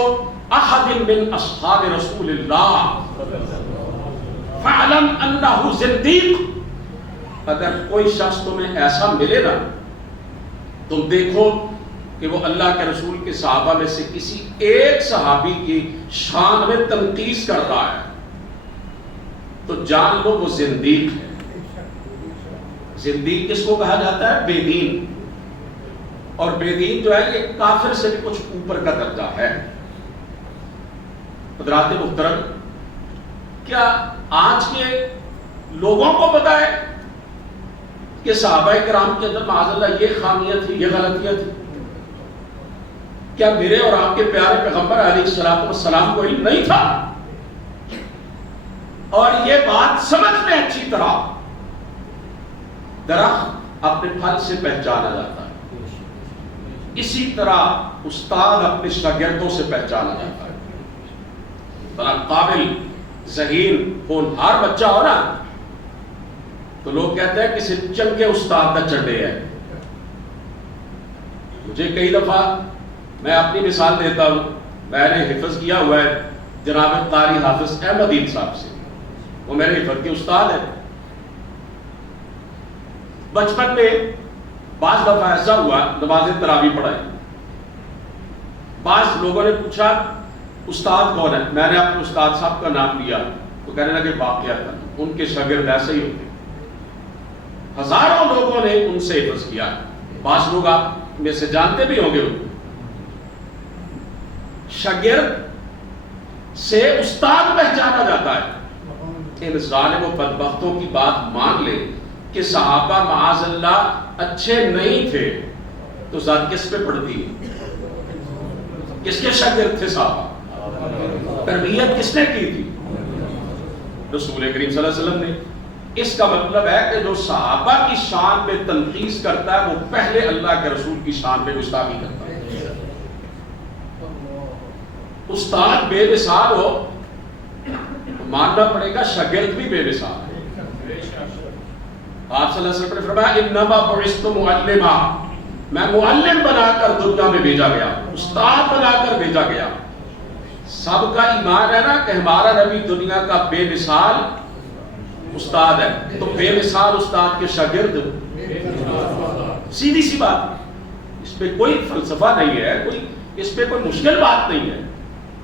احد من اصحاب رسول اللہ فعلم انہ زندیق، اگر کوئی شخص تمہیں ایسا ملے نا، تم دیکھو کہ وہ اللہ کے رسول کے صحابہ میں سے کسی ایک صحابی کی شان میں تنقیص کر رہا ہے، تو جان لو وہ زندیق ہے۔ زندیق کس کو کہا جاتا ہے؟ بے دین، اور بے دین جو ہے یہ کافر سے بھی کچھ اوپر کا درجہ ہے۔ حضرات محترم، کیا آج کے لوگوں کو پتا ہے کہ صحابہ کرام کے اندر معاذ اللہ یہ خامیاں تھی، یہ غلطیاں تھی؟ کیا میرے اور آپ کے پیارے پیغمبر علیہ السلام کو علم نہیں تھا؟ اور یہ بات سمجھ لیں اچھی طرح، درخت اپنے پھل سے پہچانا جاتا ہے، اسی طرح استاد اپنے شاگردوں سے پہچانا جاتا ہے۔ بڑا قابل، ذہین، ہونہار بچہ ہو نا تو لوگ کہتے ہیں کسی چنگے استاد کا چنڈے ہے۔ مجھے کئی دفعہ، میں اپنی مثال دیتا ہوں، میں نے حفظ کیا ہوا ہے جناب قاری حافظ احمد عید صاحب سے، وہ میرے حفظ کے استاد ہیں۔ بچپن میں بعض دفعہ ایسا ہوا، نماز تراویح پڑھائی، بعض لوگوں نے پوچھا استاد کون ہے، میں نے اپنے استاد صاحب کا نام لیا تو کہنے لگے واقعات، ان کے شاگرد ایسے ہی ہوتے، ہزاروں لوگوں نے ان سے حفظ کیا۔ بعض لوگ آپ میں سے جانتے بھی ہوں گے، شاگرد سے استاد پہچانا جاتا ہے۔ ان ظالم و بدبختوں کی بات مان لے کہ صحابہ معاذ اللہ اچھے نہیں تھے تو ذات کس پہ پڑتی ہے؟ کس کے شاگرد تھے صحابہ؟ تربیت کس نے کی تھی؟ رسول کریم صلی اللہ علیہ وسلم نے۔ اس کا مطلب ہے کہ جو صحابہ کی شان میں تنقیص کرتا ہے وہ پہلے اللہ کے رسول کی شان میں گستاخی کرتا ہے۔ استاد بے مثال ہو ماننا پڑے گا، شاگرد بھی بے مثال ہے۔ آپ صلی اللہ علیہ وسلم نے فرمایا انما بعثت معلما، میں معلم بنا کر دنیا میں بھیجا گیا، استاد بنا کر بھیجا گیا۔ سب کا ایمان ہے نا کہ ہمارا نبی دنیا کا بے مثال استاد ہے، تو بے مثال استاد کے شاگرد، سیدھی سی بات، اس پہ کوئی فلسفہ نہیں ہے، اس پہ کوئی مشکل بات نہیں ہے۔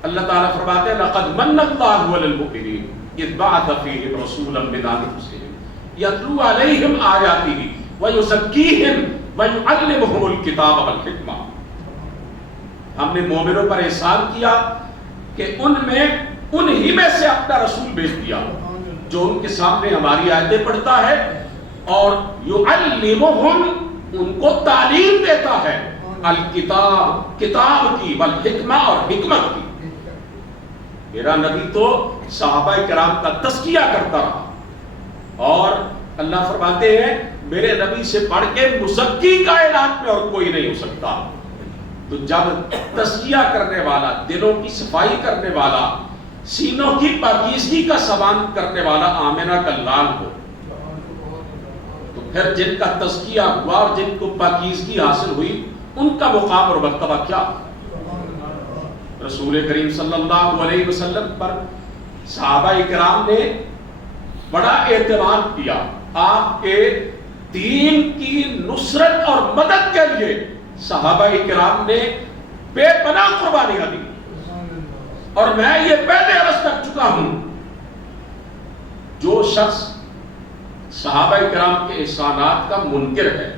اللہ تعالیٰ فرماتے ہیں لقد من اللہ علی المؤمنین اذ بعث فیہم رسولا من انفسہم یتلو علیہم آیاتہ ویزکیہم ویعلمہم الکتاب والحکمہ۔ ہم نے مومنوں پر احسان کیا کہ انہی میں سے اپنا رسول بھیج دیا جو ان کے سامنے ہماری آیتیں پڑھتا ہے اور یعلمہم، ان کو تعلیم دیتا ہے، الکتاب، کتاب کی، والحکمہ، اور حکمت کی۔ میرا نبی تو صحابہ کرام کا تزکیہ کرتا رہا، اور اللہ فرماتے ہیں میرے نبی سے بڑھ کے مزکی کائنات میں اور کوئی نہیں ہو سکتا۔ تو جب تزکیہ کرنے والا، دلوں کی صفائی کرنے والا، سینوں کی پاکیزگی کا سامان کرنے والا آمنہ کا لال ہو، تو پھر جن کا تزکیہ ہوا اور جن کو پاکیزگی حاصل ہوئی ان کا مقام اور مرتبہ کیا؟ رسول کریم صلی اللہ علیہ وسلم پر صحابہ کرام نے بڑا اعتماد کیا، آپ کے دین کی نصرت اور مدد کے لیے صحابہ کرام نے بے پناہ قربانیاں دی۔ اور میں یہ پہلے عرض کر چکا ہوں، جو شخص صحابہ کرام کے احسانات کا منکر ہے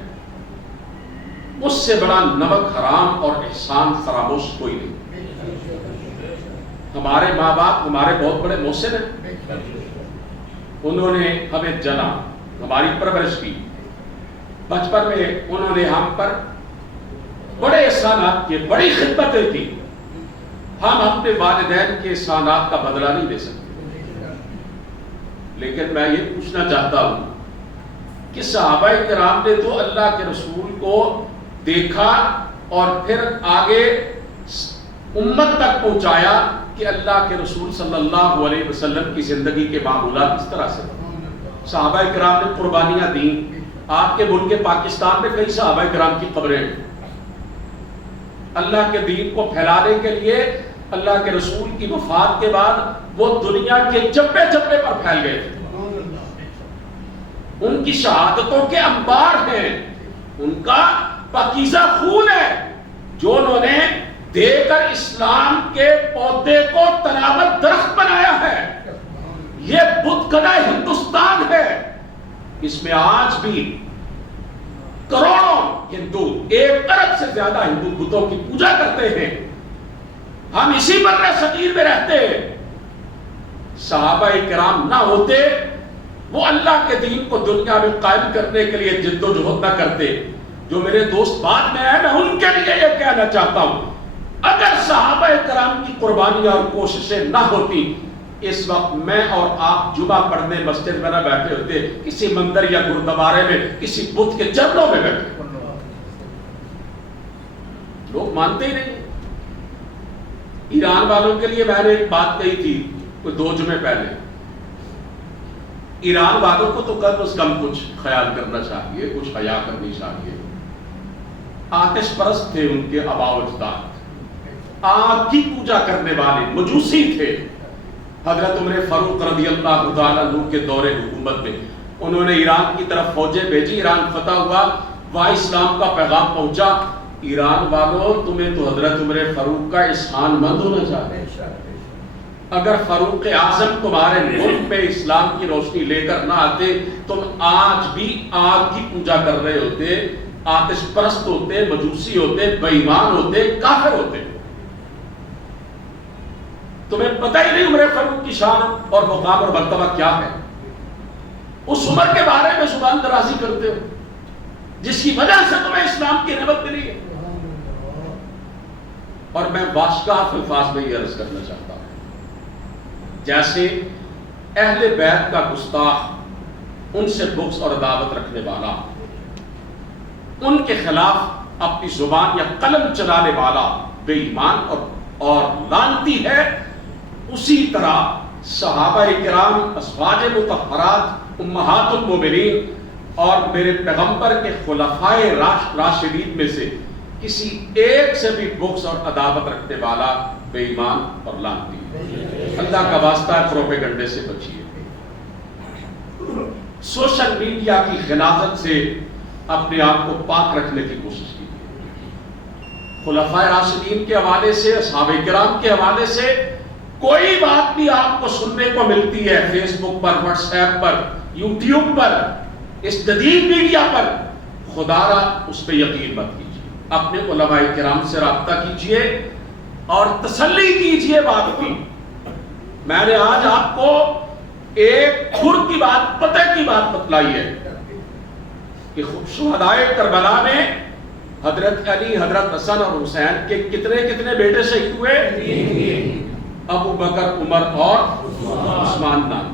اس سے بڑا نمک حرام اور احسان فراموش کوئی نہیں۔ ہمارے ماں باپ ہمارے بہت بڑے محسن ہیں، انہوں نے ہمیں جنا، ہماری پرورش کی، بچپن میں انہوں نے ہم پر بڑے احسانات کیے، بڑی خدمتیں کی۔ ہم اپنے والدین کے احسانات کا بدلہ نہیں دے سکتے، لیکن میں یہ پوچھنا چاہتا ہوں کہ صحابہ کرام نے تو اللہ کے رسول کو دیکھا اور پھر آگے امت تک پہنچایا کہ اللہ کے رسول صلی اللہ علیہ وسلم کی زندگی کے معمولات اس طرح سے۔ صحابہ کرام نے قربانیاں دیں، آپ کے ملک پاکستان میں کئی صحابہ کرام کی قبریں ہیں۔ اللہ کے دین کو پھیلانے کے لیے اللہ کے رسول کی وفات کے بعد وہ دنیا کے چپے چپے پر پھیل گئے تھے۔ ان کی شہادتوں کے انبار ہیں، ان کا پاکیزہ خون ہے جو انہوں نے دے کر اسلام کے پودے کو تناوت درخت بنایا ہے۔ یہ بت کدہ ہندوستان ہے، اس میں آج بھی کروڑوں ہندو، 1 ارب سے زیادہ ہندو بتوں کی پوجا کرتے ہیں۔ ہم اسی بر صغیر میں رہتے ہیں، صحابہ کرام نہ ہوتے، وہ اللہ کے دین کو دنیا میں قائم کرنے کے لیے جد و جہد نہ کرتے۔ جو میرے دوست بعد میں آئے، میں ان کے لیے یہ کہنا چاہتا ہوں، اگر صحابہ کرام کی قربانیاں اور کوششیں نہ ہوتی، اس وقت میں اور آپ جمعہ پڑھنے مسجد میں نہ بیٹھے ہوتے، کسی مندر یا گردوارے میں کسی بت کے چرنوں میں بیٹھے۔ لوگ مانتے ہی نہیں۔ ایران والوں کے لیے میں نے ایک بات کہی تھی کوئی 2 جمعے پہلے، ایران والوں کو تو کم از کم کچھ خیال کرنا چاہیے، کچھ حیا کرنی چاہیے۔ آتش پرست تھے ان کے آباء و اجداد، آگ کی پوجا کرنے والے مجوسی تھے۔ حضرت عمر فاروق رضی اللہ تعالیٰ عنہ کے دور حکومت میں انہوں نے ایران کی طرف فوجیں بھیجی، ایران فتح ہوا، وہاں اسلام کا پیغام پہنچا۔ ایران والوں، تمہیں تو حضرت عمر فاروق کا احسان مند ہونا چاہیے۔ اگر فاروق اعظم تمہارے ملک میں اسلام کی روشنی لے کر نہ آتے، تم آج بھی آگ کی پوجا کر رہے ہوتے، آتش پرست ہوتے، مجوسی ہوتے، بے ایمان ہوتے، کافر ہوتے۔ تمہیں پتہ ہی نہیں عمر فاروق کی شان اور مقام اور مرتبہ کیا ہے۔ اس عمر کے بارے میں زبان درازی کرتے ہو جس کی وجہ سے تمہیں اسلام کی نعمت ملی ہے۔ اور میں باشگاہ الفاظ میں یہ عرض کرنا چاہتا ہوں، جیسے اہل بیت کا گستاخ، ان سے بغض اور عداوت رکھنے والا، ان کے خلاف اپنی زبان یا قلم چلانے والا بے ایمان اور لعنتی ہے، اسی طرح صحابہ کرام، ازواج مطہرات، امہات المومنین اور میرے پیغمبر کے خلفائے راشدین میں سے کسی ایک سے بھی بغض اور عداوت رکھنے والا بے ایمان اور لعنتی ہے۔ اللہ کا واسطہ ہے، پروپیگنڈے سے بچیے، سوشل میڈیا کی غلاظت سے اپنے آپ کو پاک رکھنے کی کوشش کیجیے۔ خلفائے راشدین کے حوالے سے، صحابہ کرام کے حوالے سے کوئی بات بھی آپ کو سننے کو ملتی ہے فیس بک پر، واٹس ایپ پر، یوٹیوب پر، اس جدید میڈیا پر، خدا را اس پہ یقین مت کیجیے۔ اپنے علماء کرام سے رابطہ کیجیے اور تسلی کیجیے بات کی۔ میں نے آج آپ کو ایک کھر کی بات، پتہ کی بات بتلائی ہے کہ شہدائے کربلا میں حضرت علی، حضرت حسن اور حسین کے کتنے بیٹے شہید ہوئے؟ ابو بکر، عمر اور عثمان نام۔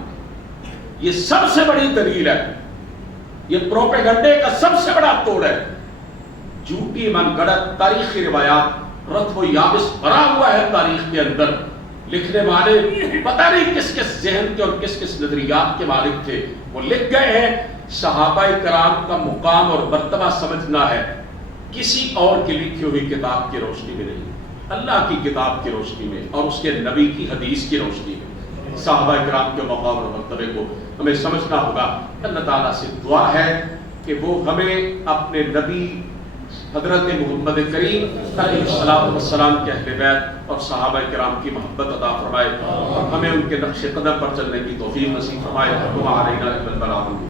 یہ سب سے بڑی دلیل ہے، یہ پروپیگنڈے کا سب سے بڑا توڑ ہے۔ جھوٹی من گڑت تاریخی روایات، رتب و یابس بھرا ہوا ہے تاریخ کے اندر۔ لکھنے والے پتہ نہیں کس کس ذہن کے اور کس کس نظریات کے مالک تھے، وہ لکھ گئے ہیں۔ صحابہ کرام کا مقام اور مرتبہ سمجھنا ہے کسی اور کی لکھی ہوئی کتاب کی روشنی میں نہیں، اللہ کی کتاب کی روشنی میں اور اس کے نبی کی حدیث کی روشنی میں صحابہ کرام کے مقام اور مرتبے کو ہمیں سمجھنا ہوگا۔ اللہ تعالیٰ سے دعا ہے کہ وہ ہمیں اپنے نبی حضرت محمد کریم علیہ السلام کے اہل بیت اور صحابہ کرام کی محبت عطا فرمائے اور ہمیں ان کے نقش قدم پر چلنے کی توفیق نصیب فرمائے۔ وعلینا البلاغ۔